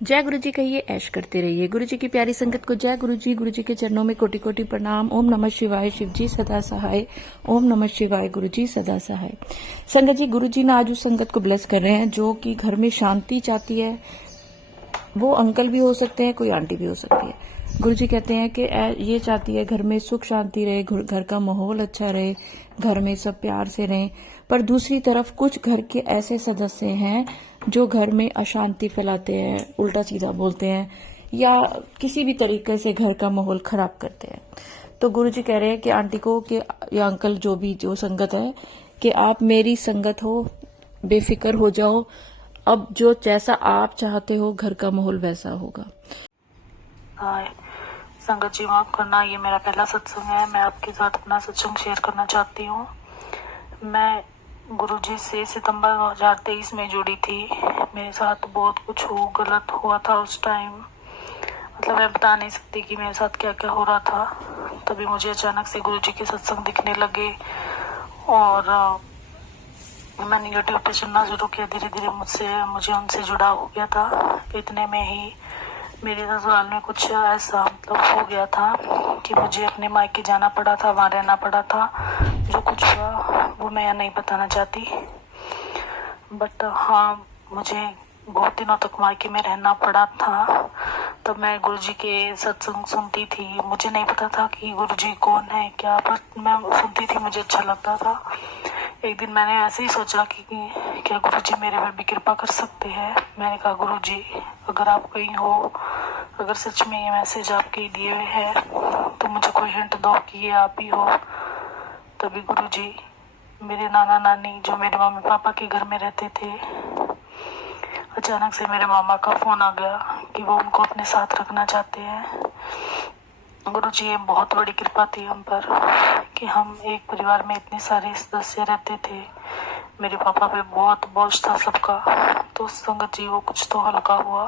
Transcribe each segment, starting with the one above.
जय गुरु जी कहिए, ऐश करते रहिए। गुरु जी की प्यारी संगत को जय गुरु जी के चरणों में कोटि कोटि प्रणाम। ओम नमः शिवाय, शिव जी सदा सहाय। ओम नमः शिवाय, गुरु जी सदा सहाय। संगत जी, गुरु जी ना आज उस संगत को ब्लेस कर रहे हैं जो कि घर में शांति चाहती है। वो अंकल भी हो सकते हैं, कोई आंटी भी हो सकती है। गुरु जी कहते हैं कि ये चाहती है घर में सुख शांति रहे, घर का माहौल अच्छा रहे, घर में सब प्यार से रहें। पर दूसरी तरफ कुछ घर के ऐसे सदस्य हैं जो घर में अशांति फैलाते हैं, उल्टा सीधा बोलते हैं या किसी भी तरीके से घर का माहौल खराब करते हैं। तो गुरु जी कह रहे हैं कि आंटी को कि या अंकल जो संगत है कि आप मेरी संगत हो, बेफिक्र हो जाओ। अब जो जैसा आप चाहते हो घर का माहौल वैसा होगा। हाय संगत जी, माफ करना, ये मेरा पहला सत्संग है। मैं आपके साथ अपना सत्संग शेयर करना चाहती हूँ। मैं गुरुजी से सितंबर 2023 में जुड़ी थी। मेरे साथ बहुत कुछ गलत हुआ था उस टाइम। मतलब मैं बता नहीं सकती कि मेरे साथ क्या क्या हो रहा था। तभी मुझे अचानक से गुरुजी के सत्संग दिखने लगे और मैंने यूट्यूब पे सुनना शुरू किया। धीरे धीरे मुझे उनसे जुड़ा हो गया था। इतने में ही मेरे ससुराल में कुछ ऐसा मतलब हो गया था कि मुझे अपने मायके जाना पड़ा था, वहाँ रहना पड़ा था। जो कुछ हुआ वो मैं नहीं बताना चाहती, बट हाँ, मुझे बहुत दिनों तक मायके में रहना पड़ा था। तब मैं गुरुजी के सत्संग सुनती थी। मुझे नहीं पता था कि गुरुजी कौन है क्या, पर मैं सुनती थी, मुझे अच्छा लगता था। एक दिन मैंने ऐसे ही सोचा कि क्या गुरुजी मेरे पर भी कृपा कर सकते हैं। मैंने कहा गुरुजी, अगर आप कहीं हो, अगर सच में ये मैसेज आपके दिए हुए हैं तो मुझे कोई हिंट दो कि ये आप ही हो। तभी गुरुजी मेरे नाना नानी जो मेरे मम्मी पापा के घर में रहते थे, अचानक से मेरे मामा का फोन आ गया कि वो उनको अपने साथ रखना चाहते हैं। गुरुजी, ये बहुत बड़ी कृपा थी हम पर कि हम एक परिवार में इतने सारे सदस्य रहते थे। मेरे पापा पे बहुत बोझ था सबका। तो संगत जी, वो कुछ तो हल्का हुआ।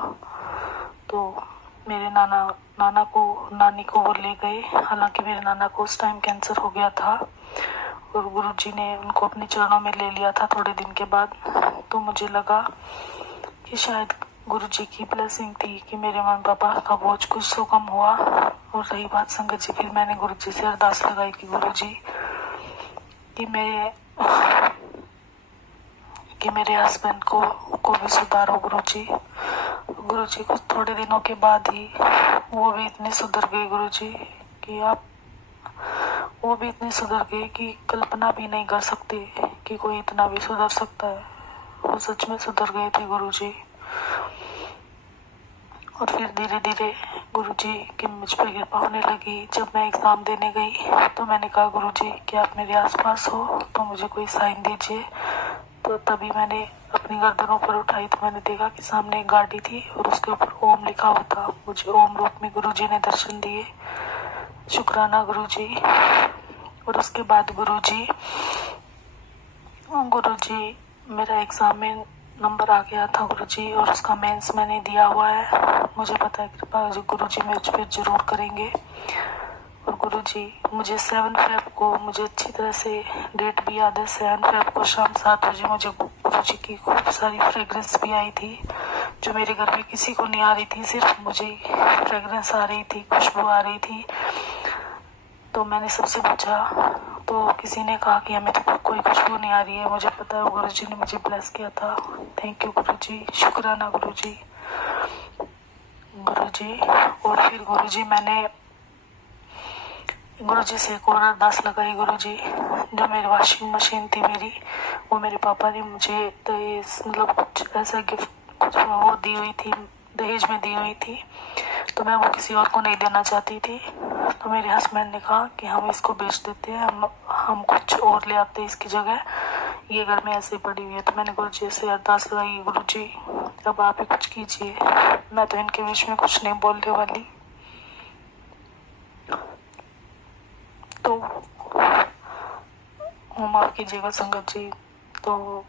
तो मेरे नाना को नानी को वो ले गए। हालांकि मेरे नाना को उस टाइम कैंसर हो गया था और गुरुजी ने उनको अपने चरणों में ले लिया था थोड़े दिन के बाद। तो मुझे लगा कि शायद गुरुजी की ब्लेसिंग थी कि मेरे मम्मी पापा का बोझ कुछ तो कम हुआ। और रही बात संगत जी, फिर मैंने गुरुजी से अरदास लगाई कि गुरुजी कि मेरे हस्बैंड को भी सुधारो गुरुजी। गुरुजी को थोड़े दिनों के बाद ही वो भी इतने सुधर गए गुरुजी वो भी इतने सुधर गए कि कल्पना भी नहीं कर सकते कि कोई इतना भी सुधर सकता है। वो सच में सुधर गए थे गुरुजी। और फिर धीरे धीरे गुरुजी की मुझ पर कृपा होने लगी। जब मैं एग्जाम देने गई तो मैंने कहा गुरुजी, क्या आप मेरे आसपास हो तो मुझे कोई साइन दीजिए। तो तभी मैंने अपनी गर्दन ऊपर उठाई तो मैंने देखा कि सामने एक गाड़ी थी और उसके ऊपर ओम लिखा हुआ था। मुझे ओम रूप में गुरुजी ने दर्शन दिए। शुक्राना गुरुजी। और उसके बाद गुरुजी मेरा एग्जाम में नंबर आ गया था गुरुजी, और उसका मेंस मैंने दिया हुआ है। मुझे पता है कृपा गुरुजी मुझ पर जरूर करेंगे। और गुरुजी, मुझे 7 फेब को, मुझे अच्छी तरह से डेट भी याद है, 7 फेब को शाम 7 बजे मुझे गुरुजी की खूब सारी फ्रेग्रेंस भी आई थी जो मेरे घर में किसी को नहीं आ रही थी। सिर्फ मुझे फ्रेग्रेंस आ रही थी, खुशबू आ रही थी। तो मैंने सबसे पूछा तो किसी ने कहा कि हमें तो कोई खुशबू नहीं आ रही है। मुझे पता है गुरुजी ने मुझे ब्लेस किया था। थैंक यू गुरुजी, शुक्राना गुरुजी। और फिर गुरुजी, मैंने गुरुजी से एक और अरदास लगाई। गुरुजी, जो मेरी वॉशिंग मशीन थी वो मेरे पापा ने मुझे मतलब कुछ ऐसा गिफ्ट कुछ वो दी हुई थी, दहेज में दी हुई थी। तो मैं वो किसी और को नहीं देना चाहती थी। तो मेरे हस्बैंड ने कहा कि हम इसको बेच देते हैं, हम कुछ और ले आते हैं इसकी जगह, ये घर में ऐसे पड़ी हुई है। तो मैंने गुरुजी से अरदास लगाई, गुरुजी अब आप ही कुछ कीजिए, मैं तो इनके बीच में कुछ नहीं बोलने वाली। तो माफ कीजिएगा संगत जी। तो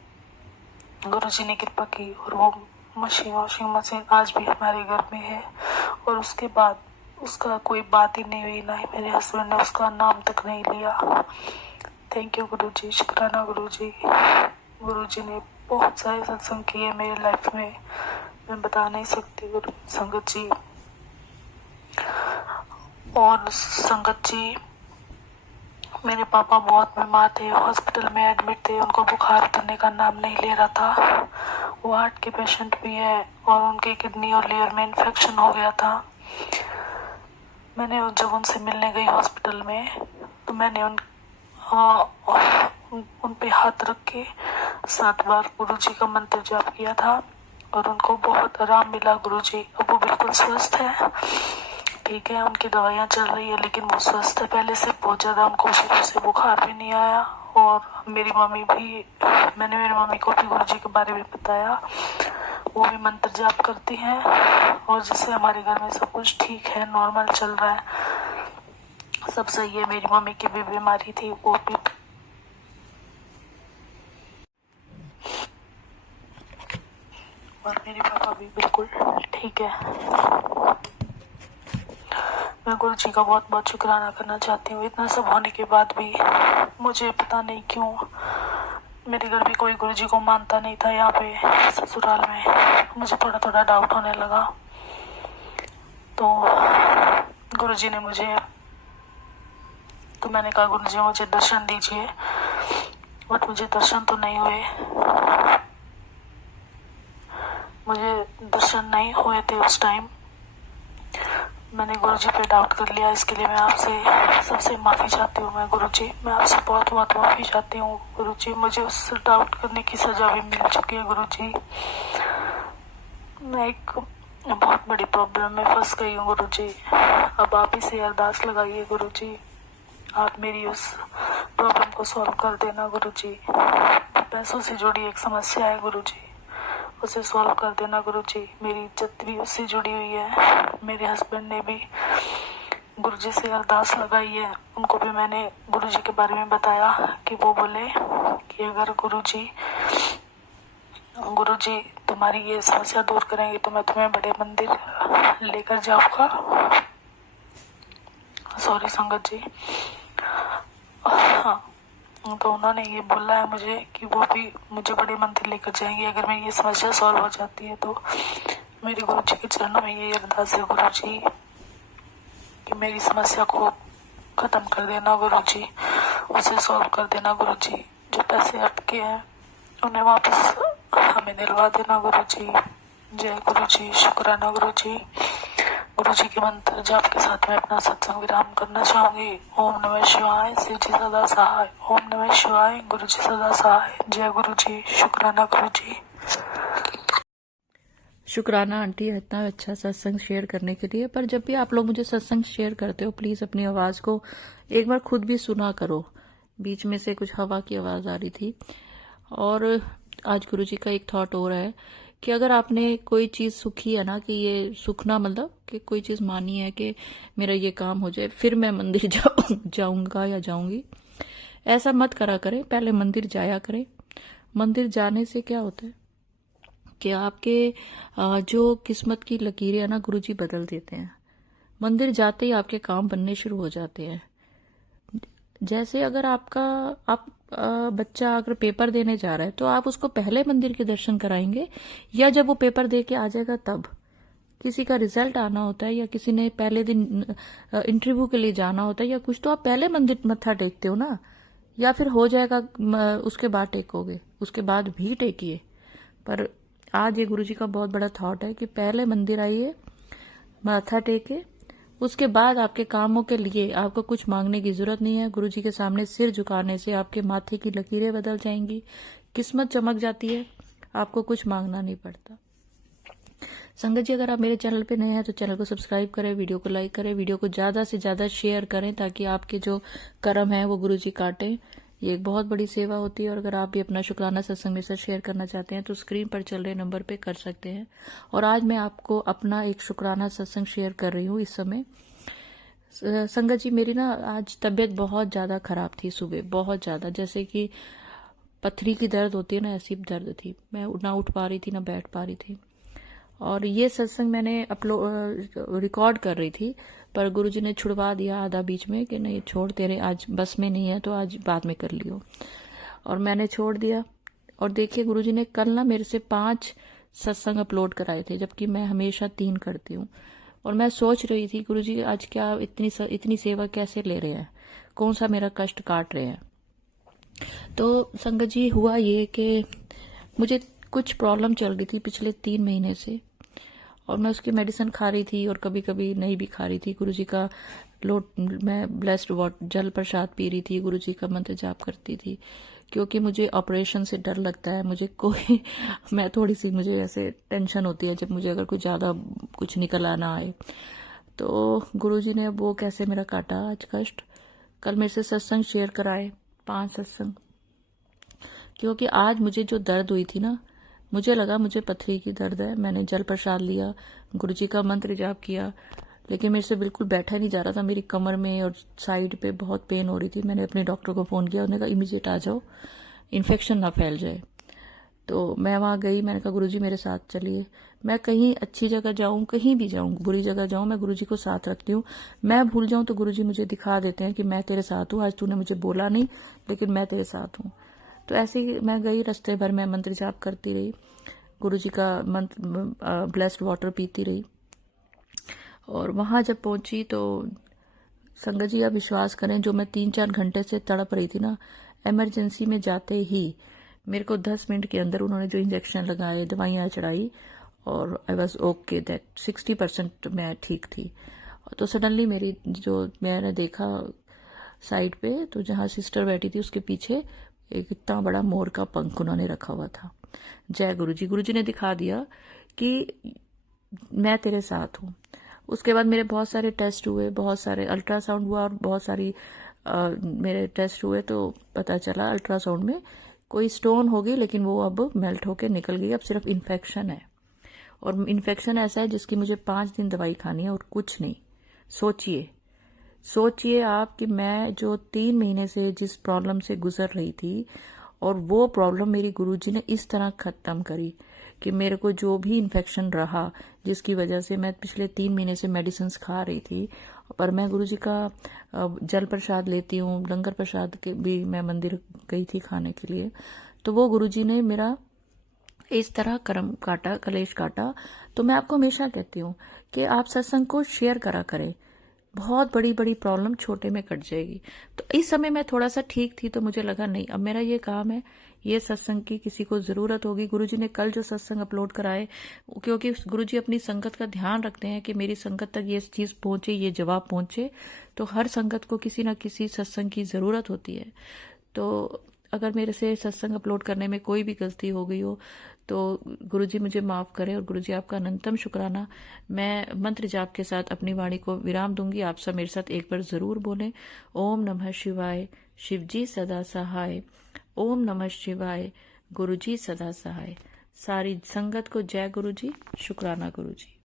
गुरुजी ने कृपा की और वो वॉशिंग मशीन आज भी हमारे घर में है। और उसके बाद उसका कोई बात ही नहीं हुई, ना ही मेरे हस्बैंड ने उसका नाम तक नहीं लिया। थैंक यू गुरुजी, शुक्राना गुरुजी। गुरुजी ने बहुत सारे सत्संग किए मेरे लाइफ में। मैं बता नहीं सकती गुरु संगत जी। और संगत जी, मेरे पापा बहुत बीमार थे, हॉस्पिटल में एडमिट थे, उनको बुखार उतरने का नाम नहीं ले रहा था। वो हार्ट के पेशेंट भी है और उनके किडनी और लीवर में इन्फेक्शन हो गया था। मैंने जब उनसे मिलने गई हॉस्पिटल में तो मैंने उन पे हाथ रख के 7 बार गुरुजी का मंत्र जाप किया था और उनको बहुत आराम मिला गुरुजी। अब वो बिल्कुल स्वस्थ है, ठीक है, उनकी दवाइयाँ चल रही है, लेकिन वो स्वस्थ है पहले से बहुत ज़्यादा। उनको शुरू से बुखार भी नहीं आया। और मेरी मम्मी भी, मैंने मेरी मम्मी को भी गुरुजी के बारे में बताया, वो भी मंत्र जाप करती हैं और जिससे हमारे घर में सब कुछ ठीक है, नॉर्मल चल रहा है, सब सही है। मेरी मम्मी की भी बीमारी थी, वो भी और मेरे पापा भी बिल्कुल ठीक है। मैं गुरु जी का बहुत बहुत शुक्राना करना चाहती हूँ। इतना सब होने के बाद भी मुझे पता नहीं क्यों मेरे घर भी कोई गुरु जी को मानता नहीं था। यहाँ पे ससुराल में मुझे थोड़ा थोड़ा डाउट होने लगा, तो गुरु जी ने तो मैंने कहा गुरु जी मुझे दर्शन दीजिए, बट मुझे दर्शन तो नहीं हुए। मुझे दर्शन नहीं हुए थे उस टाइम। मैंने गुरुजी पे डाउट कर लिया, इसके लिए मैं आपसे सबसे माफ़ी चाहती हूँ। मैं गुरुजी, मैं आपसे बहुत बहुत माफ़ी चाहती हूँ गुरुजी। मुझे उस डाउट करने की सज़ा भी मिल चुकी है गुरुजी। मैं एक बहुत बड़ी प्रॉब्लम में फंस गई हूँ गुरुजी। अब आप ही से अरदास लगाइए गुरुजी, आप मेरी उस प्रॉब्लम को सॉल्व कर देना गुरुजी। पैसों से जुड़ी एक समस्या है गुरुजी, उसे सॉल्व कर देना गुरुजी। मेरी इज्जत भी उससे जुड़ी हुई है। मेरे हस्बैंड ने भी गुरुजी से अरदास लगाई है, उनको भी मैंने गुरुजी के बारे में बताया कि वो बोले कि अगर गुरुजी तुम्हारी ये समस्या दूर करेंगे तो मैं तुम्हें बड़े मंदिर लेकर जाऊंगा। सॉरी संगत जी, हाँ, तो उन्होंने ये बोला है मुझे कि वो भी मुझे बड़े मंदिर लेकर जाएंगे अगर मेरी ये समस्या सॉल्व हो जाती है। तो मेरे गुरु जी के चरणों में ये अरदास है गुरु जी कि मेरी समस्या को खत्म कर देना गुरु जी, उसे सॉल्व कर देना गुरु जी। जो पैसे अटके हैं उन्हें वापस हमें दिलवा देना गुरु जी। जय गुरु जी, शुक्राना गुरु जी। गुरु जी के मंत्र जाप के साथ मैं अपना सत्संग विराम करना चाहूंगी। ओम नमः शिवाय, शिव जी सदा सहाय। ओम नमः शिवाय, गुरु जी सदा सहाय। जय गुरु जी, शुक्राना गुरु जी। शुक्राना आंटी इतना अच्छा सत्संग शेयर करने के लिए। पर जब भी आप लोग मुझे सत्संग शेयर करते हो, प्लीज़ अपनी आवाज़ को एक बार खुद भी सुना करो। बीच में से कुछ हवा की आवाज़ आ रही थी। और आज गुरुजी का एक थॉट हो रहा है कि अगर आपने कोई चीज़ सुखी है ना, कि ये सुखना मतलब कि कोई चीज़ मानी है कि मेरा ये काम हो जाए फिर मैं मंदिर जाऊंगा या जाऊंगी, ऐसा मत करा करें। पहले मंदिर जाया करें। मंदिर जाने से क्या होता है कि आपके जो किस्मत की लकीरें हैं ना, गुरुजी बदल देते हैं। मंदिर जाते ही आपके काम बनने शुरू हो जाते हैं। जैसे अगर आप बच्चा अगर पेपर देने जा रहा है तो आप उसको पहले मंदिर के दर्शन कराएंगे या जब वो पेपर दे के आ जाएगा तब? किसी का रिजल्ट आना होता है या किसी ने पहले दिन इंटरव्यू के लिए जाना होता है या कुछ, तो आप पहले मंदिर मत्था टेकते हो ना, या फिर हो जाएगा उसके बाद टेकोगे, उसके बाद भी टेकिए। पर आज ये गुरुजी का बहुत बड़ा थॉट है कि पहले मंदिर आइए, माथा टेके, उसके बाद आपके कामों के लिए आपको कुछ मांगने की जरूरत नहीं है। गुरुजी के सामने सिर झुकाने से आपके माथे की लकीरें बदल जाएंगी, किस्मत चमक जाती है, आपको कुछ मांगना नहीं पड़ता। संगत जी, अगर आप मेरे चैनल पे नए हैं तो चैनल को सब्सक्राइब करें, वीडियो को लाइक करें, वीडियो को ज़्यादा से ज़्यादा शेयर करें ताकि आपके जो कर्म है वो गुरुजी काटें। ये एक बहुत बड़ी सेवा होती है। और अगर आप भी अपना शुक्राना सत्संग मेरे साथ शेयर करना चाहते हैं तो स्क्रीन पर चल रहे नंबर पे कर सकते हैं। और आज मैं आपको अपना एक शुक्राना सत्संग शेयर कर रही हूँ। इस समय संगत जी, मेरी ना आज तबीयत बहुत ज़्यादा खराब थी, सुबह बहुत ज़्यादा, जैसे कि पथरी की दर्द होती है ना, ऐसी दर्द थी। मैं ना उठ पा रही थी ना बैठ पा रही थी। और ये सत्संग मैंने रिकॉर्ड कर रही थी, पर गुरुजी ने छुड़वा दिया आधा बीच में कि नहीं छोड़, तेरे आज बस में नहीं है तो आज बाद में कर लियो। और मैंने छोड़ दिया। और देखिए गुरुजी ने कल ना मेरे से 5 सत्संग अपलोड कराए थे, जबकि मैं हमेशा 3 करती हूँ। और मैं सोच रही थी गुरुजी आज क्या इतनी सेवा कैसे ले रहे हैं, कौन सा मेरा कष्ट काट रहे हैं। तो संगत जी हुआ ये कि मुझे कुछ प्रॉब्लम चल रही थी पिछले 3 महीने से, और मैं उसकी मेडिसिन खा रही थी और कभी कभी नहीं भी खा रही थी। गुरुजी का मैं ब्लेस्ड वाटर जल प्रसाद पी रही थी, गुरुजी का मंत्र जाप करती थी, क्योंकि मुझे ऑपरेशन से डर लगता है। मैं थोड़ी सी मुझे ऐसे टेंशन होती है जब मुझे अगर कुछ ज़्यादा कुछ निकल आना आए। तो गुरुजी ने अब वो कैसे मेरा काटा आज कष्ट। कल मेरे से सत्संग शेयर कराए, 5 सत्संग, क्योंकि आज मुझे जो दर्द हुई थी ना, मुझे लगा मुझे पथरी की दर्द है। मैंने जल प्रसाद लिया, गुरुजी का मंत्र जाप किया, लेकिन मेरे से बिल्कुल बैठा नहीं जा रहा था। मेरी कमर में और साइड पे बहुत पेन हो रही थी। मैंने अपने डॉक्टर को फ़ोन किया, उन्होंने कहा इमीडिएट आ जाओ, इन्फेक्शन ना फैल जाए। तो मैं वहाँ गई, मैंने कहा गुरुजी मेरे साथ चलिए। मैं कहीं अच्छी जगह जाऊँ, कहीं भी जाऊँ, बुरी जगह जाऊँ, मैं गुरुजी को साथ रखती हूँ। मैं भूल जाऊँ तो गुरुजी मुझे दिखा देते हैं कि मैं तेरे साथ हूँ, आज तूने मुझे बोला नहीं लेकिन मैं तेरे साथ हूँ। तो ऐसे ही मैं गई, रास्ते भर में मंत्र जाप करती रही, गुरुजी का मंत्र ब्लेस्ड वाटर पीती रही। और वहाँ जब पहुंची तो संगत जी आप विश्वास करें, जो मैं 3-4 घंटे से तड़प रही थी ना, इमरजेंसी में जाते ही मेरे को 10 मिनट के अंदर उन्होंने जो इंजेक्शन लगाए, दवाइयाँ चढ़ाई, और आई वॉज ओके, दैट 60% मैं ठीक थी। तो सडनली मेरी जो मैंने देखा साइड पे, तो जहाँ सिस्टर बैठी थी उसके पीछे एक इतना बड़ा मोर का पंख उन्होंने रखा हुआ था। जय गुरुजी। गुरुजी ने दिखा दिया कि मैं तेरे साथ हूँ। उसके बाद मेरे बहुत सारे टेस्ट हुए, बहुत सारे अल्ट्रासाउंड हुआ और बहुत सारी मेरे टेस्ट हुए, तो पता चला अल्ट्रासाउंड में कोई स्टोन होगी, लेकिन वो अब मेल्ट होके निकल गई। अब सिर्फ इन्फेक्शन है, और इन्फेक्शन ऐसा है जिसकी मुझे 5 दिन दवाई खानी है और कुछ नहीं। सोचिए आप कि मैं जो 3 महीने से जिस प्रॉब्लम से गुजर रही थी, और वो प्रॉब्लम मेरी गुरुजी ने इस तरह खत्म करी कि मेरे को जो भी इन्फेक्शन रहा, जिसकी वजह से मैं पिछले 3 महीने से मेडिसिन खा रही थी, पर मैं गुरुजी का जल प्रसाद लेती हूँ, लंगर प्रसाद के भी मैं मंदिर गई थी खाने के लिए, तो वो गुरुजी ने मेरा इस तरह कर्म काटा, कलेश काटा। तो मैं आपको हमेशा कहती हूँ कि आप सत्संग को शेयर करा करें, बहुत बड़ी बड़ी प्रॉब्लम छोटे में कट जाएगी। तो इस समय मैं थोड़ा सा ठीक थी, तो मुझे लगा नहीं, अब मेरा ये काम है, ये सत्संग की किसी को जरूरत होगी। गुरुजी ने कल जो सत्संग अपलोड कराए, क्योंकि गुरुजी अपनी संगत का ध्यान रखते हैं कि मेरी संगत तक ये चीज पहुंचे, ये जवाब पहुंचे। तो हर संगत को किसी ना किसी सत्संग की जरूरत होती है। तो अगर मेरे से सत्संग अपलोड करने में कोई भी गलती हो गई हो तो गुरुजी मुझे माफ करें, और गुरुजी आपका अनंतम शुक्राना। मैं मंत्र जाप के साथ अपनी वाणी को विराम दूंगी। आप सब मेरे साथ एक बार जरूर बोलें, ओम नमः शिवाय, शिवजी सदा सहाय। ओम नमः शिवाय, गुरुजी सदा सहाय। सारी संगत को जय गुरुजी, शुक्राना गुरुजी।